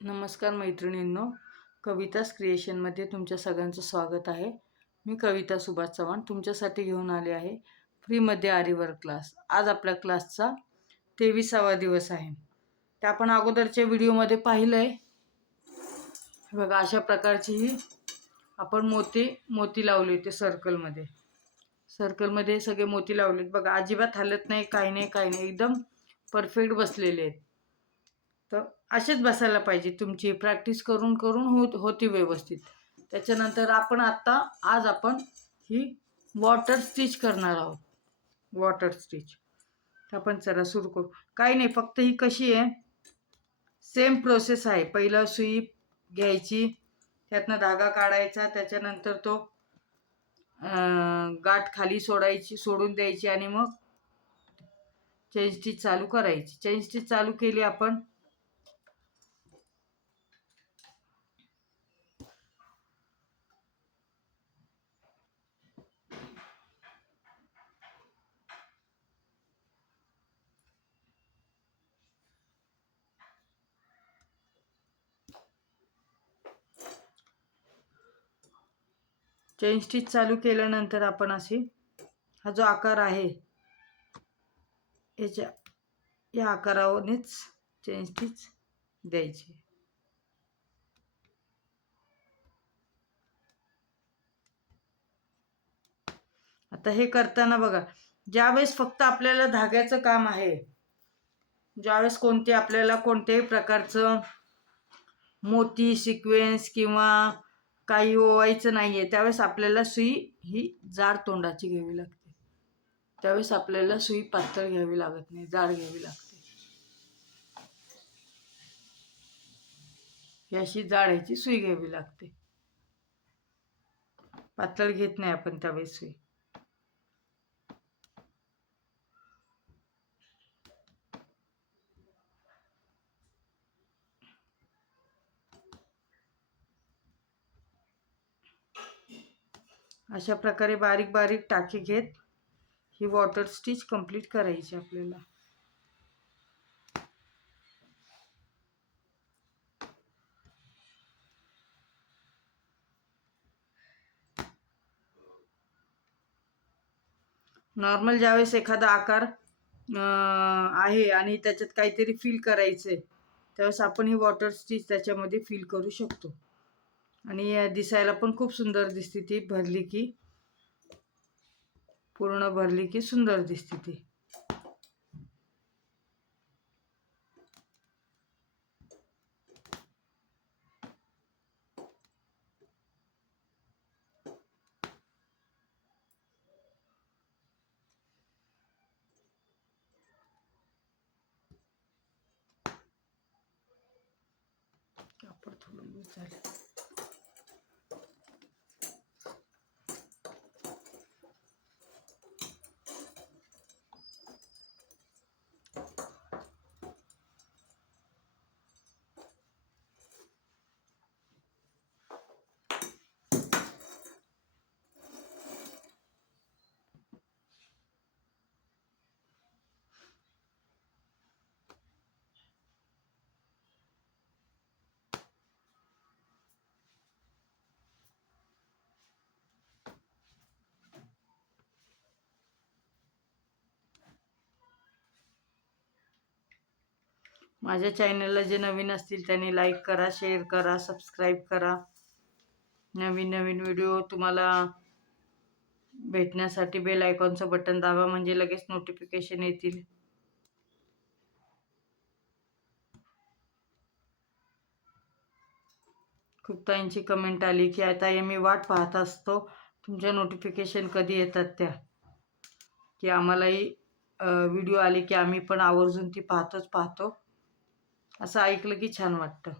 नमस्कार मैत्रिणींनो, कवितास क्रिएशनमध्ये तुमच्या सगळ्यांचं स्वागत आहे. मी कविता सुभाष चव्हाण तुमच्यासाठी घेऊन आले आहे फ्रीमध्ये आरीवर्क क्लास. आज आपल्या क्लासचा 23वा दिवस आहे. ते आपण अगोदरच्या व्हिडिओमध्ये पाहिलं आहे. बघा, अशा प्रकारची ही आपण मोती लावले होते सर्कलमध्ये सगळे मोती लावलेत. बघा, अजिबात हलत नाही, काही नाही, एकदम परफेक्ट बसलेले आहेत. तर असेच बसायला पाहिजे. तुमची प्रॅक्टिस करून करून होती व्यवस्थित. त्याच्यानंतर आज आपण ही वॉटर स्टिच करणार आहोत. वॉटर स्टिच तर आपण चला सुरू करू. काही नाही, फक्त ही कशी आहे, सेम प्रोसेस आहे. पहिलं सुई घ्यायची, त्यातनं धागा काढायचा, त्याच्यानंतर तो गाठ खाली सोडून द्यायची आणि मग चेन स्टिच चालू करायची. चेन स्टिच चालू केली आपण. चेन स्टिच चालू केल्यानंतर आपण हा जो आकार आहे या आकारावरच चेन स्टिच द्यायची. आता हे करताना बघा, ज्यावेळेस फक्त आपल्याला धाग्याचं काम आहे, ज्यावेळेस आपल्याला कोणत्याही प्रकारचं मोती सिक्वेन्स किंवा काही ओवायचं नाहीये, त्यावेळेस आपल्याला सुई ही जाड तोंडाची घ्यावी लागते. त्यावेळेस आपल्याला सुई पातळ घ्यावी लागत नाही, जाड घ्यावी लागते. ही अशी जाड ह्याची सुई घ्यावी लागते. पातळ घेत नाही आपण त्यावेळेस सुई. अशा प्रकारे बारीक बारीक टाके घेत ही वॉटर स्टिच कंप्लीट करायची आपल्याला. नॉर्मल ज्यावेळेस एखादा आकार आहे आणि त्याच्यात काहीतरी फील करायचंय, त्यावेळेस आपण ही वॉटर स्टिच त्याच्यामध्ये फील करू शकतो. आणि दिसायला पण खूप सुंदर दिसते. ती पूर्ण भरली की सुंदर दिसते ती. कापड थोडं लूज झालं. माझ्या चॅनलला जे नवीन असतील त्यांनी लाईक करा, शेअर करा, सबस्क्राईब करा. नवीन व्हिडिओ तुम्हाला भेटण्यासाठी बेल आयकॉनचं बटन दाबा, म्हणजे लगेच नोटिफिकेशन येतील. खूप ताईंची कमेंट आली की आता मी वाट पाहत असतो तुमच्या नोटिफिकेशन कधी येतात त्या, की आम्हालाही व्हिडिओ आले की आम्ही पण आवर्जून ती पाहतो. असं ऐकलं की छान वाटतं.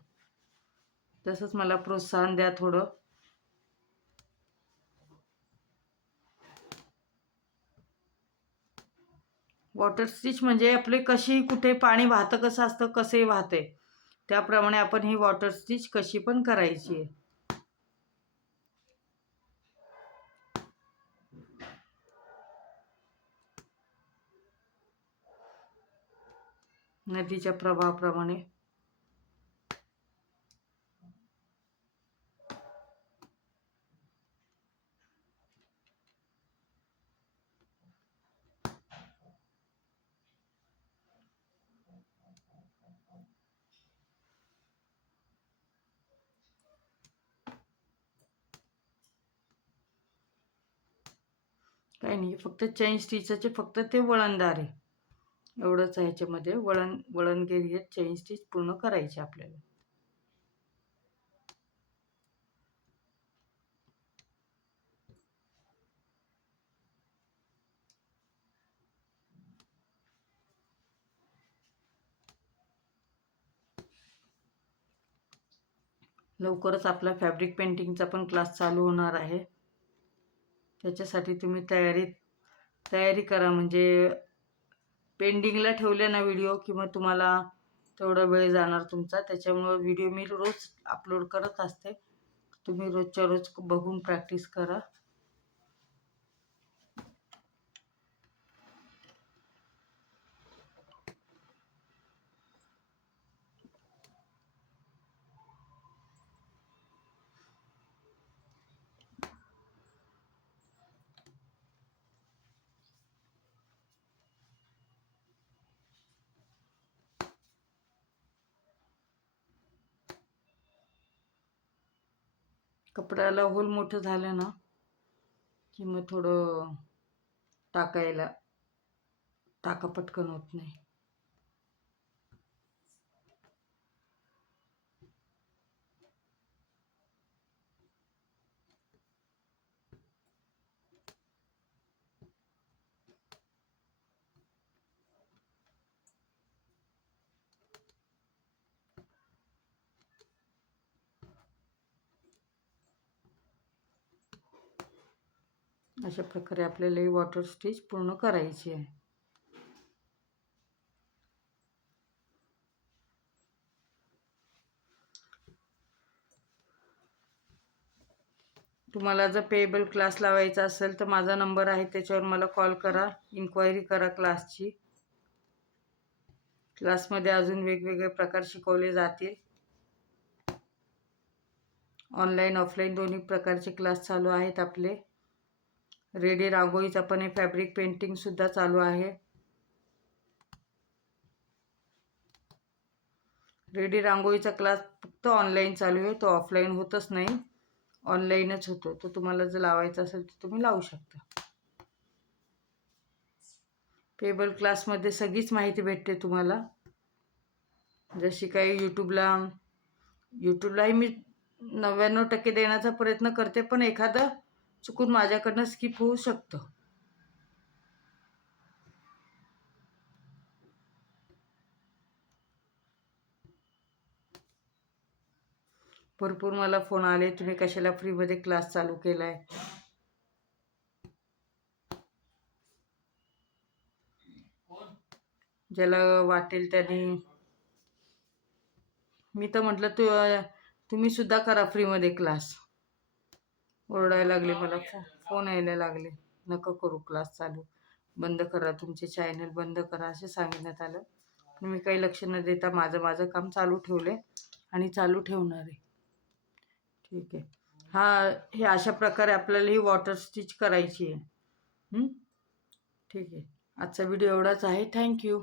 तसंच मला प्रोत्साहन द्या थोडं. वॉटर स्टिच म्हणजे आपले कशी कुठे पाणी वाहतं, कसं असतं, कसे वाहते, त्याप्रमाणे आपण ही वॉटर स्टिच कशी पण करायची आहे. नदीच्या प्रवाहाप्रमाणे. काही नाही, फक्त चेन स्टिचचे फक्त ते वळणदार आहे, एवढंच आहे. ह्याच्यामध्ये वळणगिरी चेन स्टिच पूर्ण करायचे आपल्याला. लवकरच आपला फॅब्रिक पेंटिंगचा पण क्लास चालू होणार आहे. त्याच्यासाठी तुम्ही तयारी करा. म्हणजे पेंडिंगला ठेवले ना व्हिडिओ, किंवा तुम्हाला तेवढा वेळ जाणार तुमचा. त्याच्यामुळं व्हिडिओ मी रोज अपलोड करत असते. तुम्ही रोजच्या रोज बघून प्रॅक्टिस करा. कपड्याला होल मोठं झालं ना की मग थोडं टाका पटकन होत नाही. अशा प्रकारे आपल्याला ही वॉटर स्टिच पूर्ण करायची आहे. तुम्हाला जर पेएबल क्लास लावायचा असेल तर माझा नंबर आहे, त्याच्यावर मला कॉल करा, इन्क्वायरी करा क्लासची. क्लासमध्ये अजून वेगवेगळे प्रकार शिकवले जातील. ऑनलाईन ऑफलाईन दोन्ही प्रकारचे क्लास चालू आहेत आपले. रेडी रांगोळीचा पण फॅब्रिक पेंटिंग सुद्धा चालू आहे. रेडी रांगोळीचा क्लास फक्त ऑनलाईन चालू आहे, तो ऑफलाईन होतच नाही, ऑनलाईनच होतो. तो तुम्हाला जर लावायचा असेल तर तुम्ही लावू शकता. पेएबल क्लासमध्ये सगळीच माहिती भेटते तुम्हाला. जशी काही यूट्यूबलाही मी 99% देण्याचा प्रयत्न करते, पण एखादं चुकून माझ्याकडनं स्किप होऊ शकतं. भरपूर मला फोन आले, तुम्ही कशाला फ्रीमध्ये क्लास चालू केलाय. ज्याला वाटेल त्याने. मी तर म्हटलं तुम्ही सुद्धा करा फ्रीमध्ये क्लास. ओरडायला लागले मला, फोन यायला लागले, नको करू क्लास चालू, बंद करा, तुमचे चॅनल बंद करा असे सांगण्यात आलं. पण मी काही लक्ष न देता माझं काम चालू ठेवले आणि चालू ठेवणार आहे. ठीक आहे. हे अशा प्रकारे आपल्याला ही वॉटर स्टिच करायची आहे. ठीक आहे. आजचा व्हिडिओ एवढाच आहे. थँक्यू.